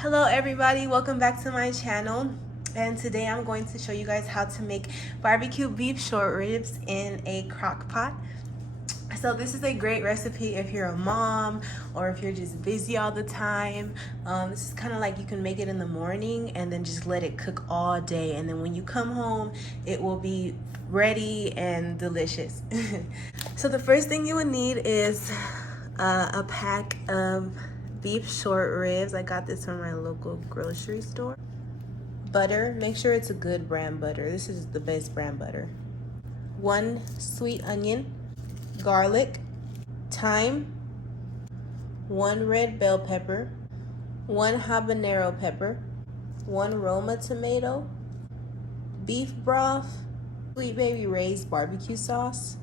Hello everybody, welcome back to my channel, and today I'm going to show you guys how to make barbecue beef short ribs in a crock pot. So this is a great recipe if you're a mom or if you're just busy all the time. This is kind of like you can make it in the morning and then just let it cook all day, and then when you come home it will be ready and delicious. So the first thing you would need is a pack of beef short ribs. I got this from my local grocery store. Butter, make sure it's a good brand butter. This is the best brand butter. 1 sweet onion, garlic, thyme, 1 red bell pepper, 1 habanero pepper, 1 Roma tomato, beef broth, Sweet Baby Ray's barbecue sauce,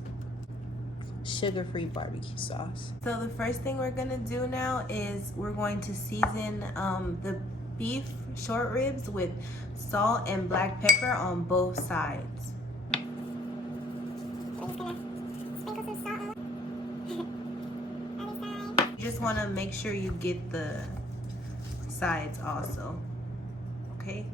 sugar-free barbecue sauce. So the first thing we're gonna do now is we're going to season the beef short ribs with salt and black pepper on both sides. You just want to make sure you get the sides also, okay?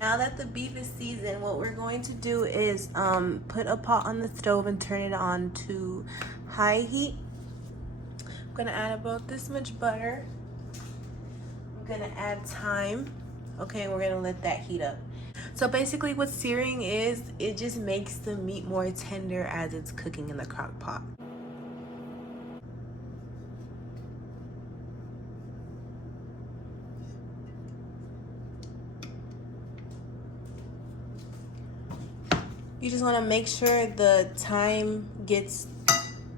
Now that the beef is seasoned, what we're going to do is put a pot on the stove and turn it on to high heat. I'm gonna add about this much butter. I'm gonna add thyme. Okay, we're gonna let that heat up. So basically what searing is, it just makes the meat more tender as it's cooking in the crock pot. You just want to make sure the thyme gets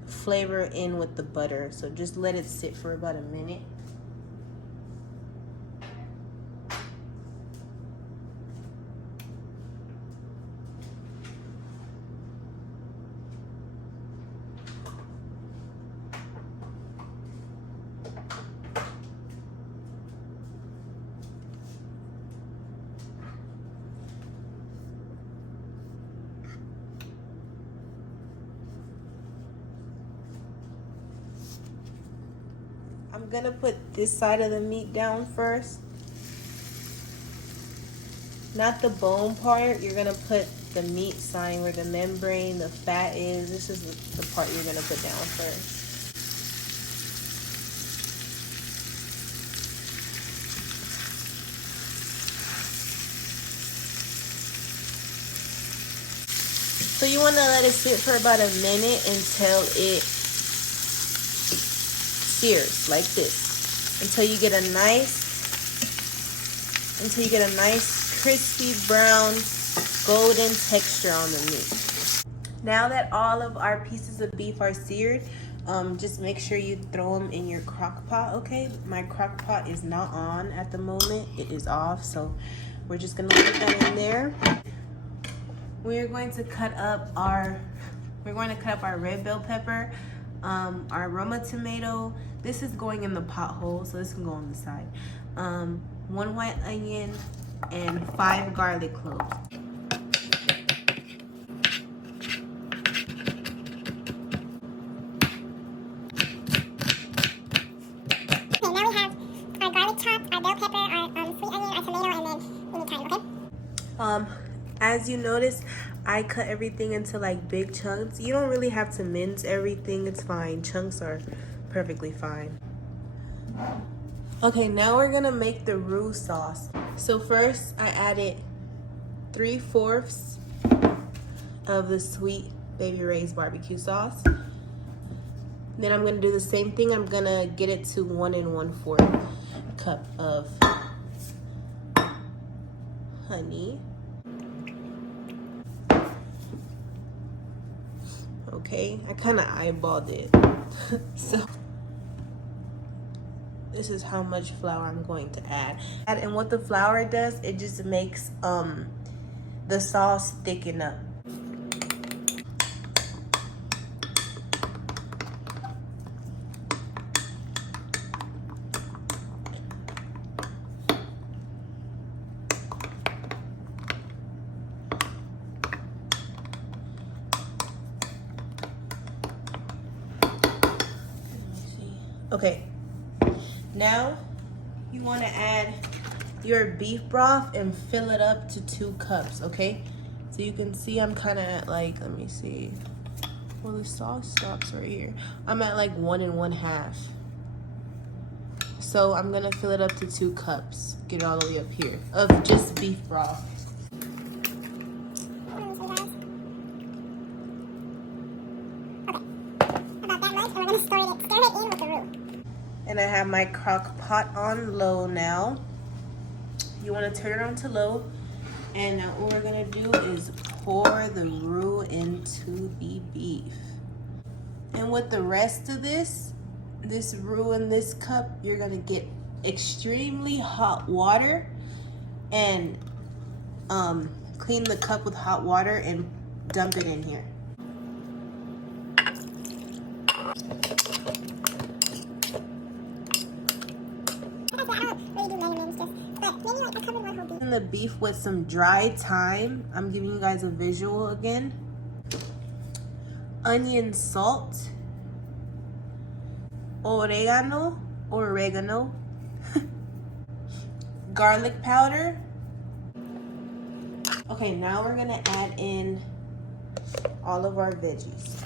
flavor in with the butter. So just let it sit for about a minute. I'm gonna put this side of the meat down first. Not the bone part. You're gonna put the meat side where the membrane, the fat is. This is the part you're gonna put down first. So you wanna let it sit for about a minute until it sears like this, until you get a nice crispy brown golden texture on the meat. Now that all of our pieces of beef are seared, just make sure you throw them in your crock pot. Okay, my crock pot is not on at the moment, it is off, so we're just gonna put that in there. We're going to cut up our red bell pepper, our Roma tomato. This is going in the pot hole, so this can go on the side. 1 white onion and 5 garlic cloves. Okay, now we have our garlic chopped, our bell pepper, our sweet onion, our tomato, and then we need thyme, okay? As you notice, I cut everything into like big chunks. You don't really have to mince everything, it's fine. Chunks are perfectly fine. Okay, now we're gonna make the roux sauce. So first I added 3/4 of the Sweet Baby Ray's barbecue sauce. Then I'm gonna do the same thing. I'm gonna get it to 1 1/4 cup of honey. Okay, I kind of eyeballed it. So this is how much flour I'm going to add. And what the flour does, it just makes the sauce thicken up. Okay, now you want to add your beef broth and fill it up to 2 cups, okay? So you can see I'm kind of at like, let me see. Well, the sauce stops right here. I'm at like 1 1/2. So I'm gonna fill it up to 2 cups. Get it all the way up here of just beef broth. And I have my crock pot on low now. You want to turn it on to low. And now what we're gonna do is pour the roux into the beef. And with the rest of this roux in this cup, you're gonna get extremely hot water and clean the cup with hot water and dump it in here. And the beef with some dry thyme. I'm giving you guys a visual again. Onion salt. Oregano. Garlic powder. Okay, now we're gonna add in all of our veggies.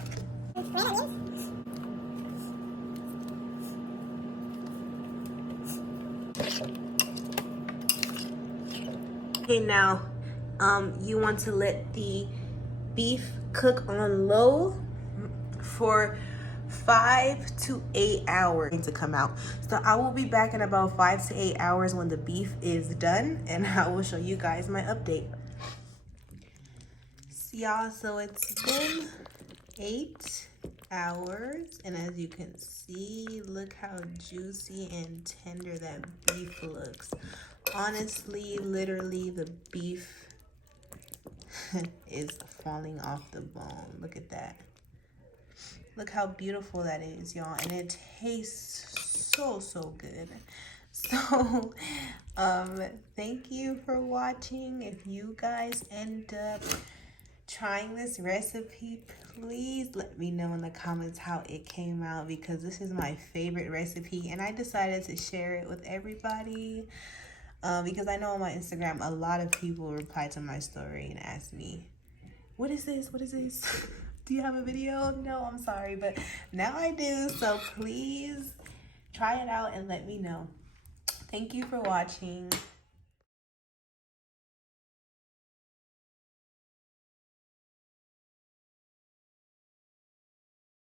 Okay, now you want to let the beef cook on low for 5 to 8 hours to come out. So I will be back in about 5 to 8 hours when the beef is done, and I will show you guys my update. See y'all, so it's been 8 hours, and as you can see, look how juicy and tender that beef looks. Honestly, literally, the beef is falling off the bone. Look at that. Look how beautiful that is, y'all. And it tastes so good. So, thank you for watching. If you guys end up trying this recipe, please let me know in the comments how it came out, because this is my favorite recipe and I decided to share it with everybody. Because I know on my Instagram, a lot of people reply to my story and ask me, what is this? What is this? Do you have a video? No, I'm sorry, but now I do. So please try it out and let me know. Thank you for watching.